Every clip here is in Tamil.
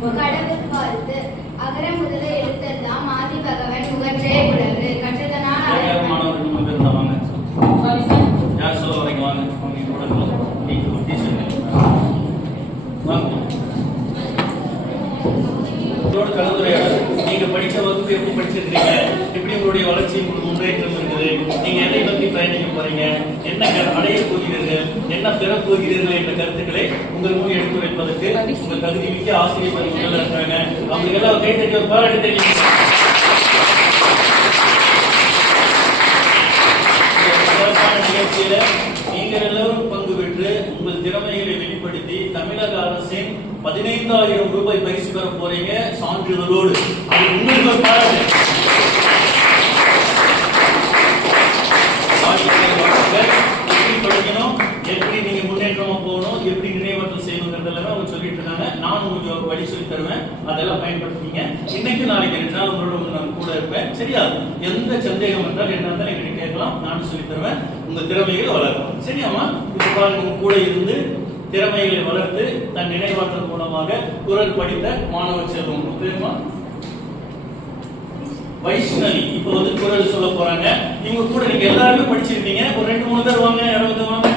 கடவுள் வாழ்த்து அகர முதல எழுத்தெல்லாம் ஆதி பகவன் முகற்றே உலகு கற்றதனால் கலந்துரையாடல் நீங்க படிச்ச வகுப்பு எப்படி படிச்சிருக்கீங்க எப்படி உங்களுடைய வளர்ச்சி முன்னேற்றம் இருக்குது நீங்க எதை நோக்கி பயணிக்க போறீங்க? என்ன அடைய போகிறீர்கள்? என்ன பெற போகிறீர்கள் என்ற கருத்துக்களை உங்கள் முன் எடுத்து வைப்பதற்கு உங்கள் தகுதி மிக்க ஆசிரியர் பதிவுகள் இருக்காங்க. அவங்களுக்கு எல்லாம் கை தட்டி ஒரு பாராட்டு தெரியும் நிகழ்ச்சியில நீங்கள் எல்லோரும் பங்கு பெற்று உங்கள் திறமைகளை வெளிப்படுத்தி தமிழக அரசின் பதினைந்தாயிரம் ரூபாய் பரிசு பெற போறீங்க சான்றிதழோடு. அது உங்களுக்கு பாராட்டு. சொல்லிட்டு இருந்தாங்க நான் உங்களுக்கு வழி சொல்லி தருவேன். அதெல்லாம் பயன்படுத்திங்க இன்னைக்கு நாளைக்கு ரெண்டு நாள் உங்களோட வந்து நான் கூட இருப்பேன். சரியா? எந்த சந்தேகம் என்றால் என்ன இருந்தாலும் என்கிட்ட கேட்கலாம். நானும் சொல்லி தருவேன். உங்க திறமைகளை வளர்க்கலாம் சரியாமா இப்ப பாருங்க உங்க கூட இருந்து திறமைகளை வளர்த்து தன் நினைவாற்றல் மூலமாக குரல் படித்த மாணவ செல்வம். தெரியுமா? வைஷ்ணவி. இப்போ வந்து குரல் சொல்ல போறாங்க. இவங்க கூட நீங்க எல்லாருமே படிச்சிருக்கீங்க ஒரு ரெண்டு மூணு பேர் வாங்க யாராவது வாங்க.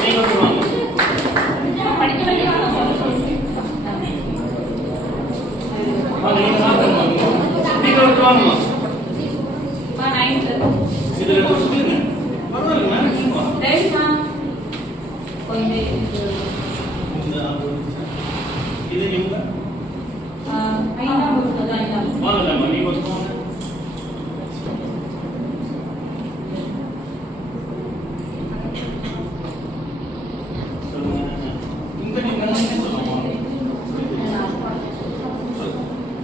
நீங்க வாங்க இந்த இது நீங்க வாங்கலாமா நீங்க வந்து வாங்க சொல்லுங்க இங்க நீங்க என்ன சொல்லுங்க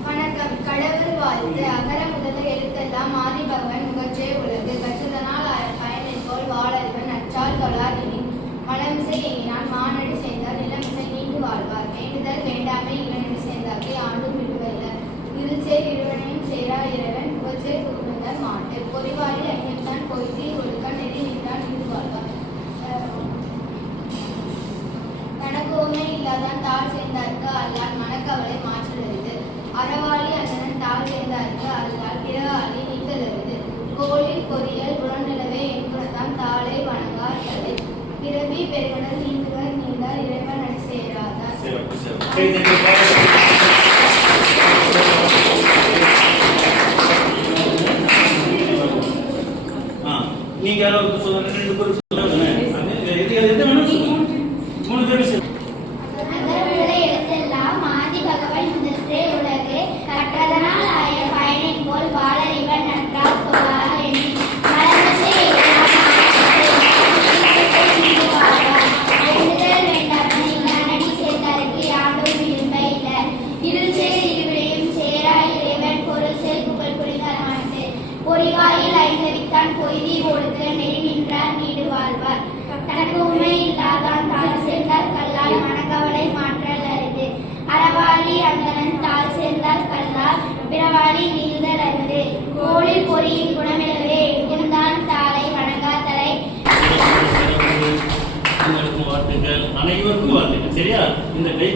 வணக்கம் கடவுள் வாழ்த்து அகர முதல எழுத்தெல்லாம் ஆதி பகவன் முகற்றே உலகு. கற்றதனால் அ- பயனில் போல் வாழறிவன் நற்றால் தொழாதினி மலமிசை எங்கினால் மானடி சேர்ந்தால் நிலமிசை நீண்டு வாழ்வார். வேண்டுதல் வேண்டாமை இவனடி சேர்ந்தாக்கே ஆண்டும் விடுவல்ல இருச்சேர் இருவனையும் சேரா இறைவன் புகழ்ச்சேர் புகுந்தல் மாட்டு. பொறிவாளி ஐயம்தான் பொய்த்தி ஒழுக்க நெறி நின்றான் இது வாழ்வார். அஹ் கணக்குவமே இல்லாதான் தாழ் சேர்ந்தார்க்கு அல்லால் மனக்கவலை மாற்றுகிறது அறவாளி அண்ணன் தாழ் சேர்ந்தார்க்கு அல்லால் பிறவாளி நீக்கலருது ಈ ಕೆಲವು பொறிவாயில் ஐந்தவித்தான் பொய்தி ஒழுக்க நெறி நின்றார் நீடு வாழ்வார். தனக்கு உண்மை இல்லாதான் தாழ் சேர்ந்தால் கல்லால் மனக்கவலை மாற்றல் அரிது அறவாளி அந்தனன் தாழ் சேர்ந்தால் கல்லால் பிறவாளி நீந்தல் அரிது கோழி பொறியின் குணமிழவே எங்கிருந்தான் தாளை வணங்காத்தலை அனைவருக்கும் வாழ்த்துக்கள் சரியா? இந்த கை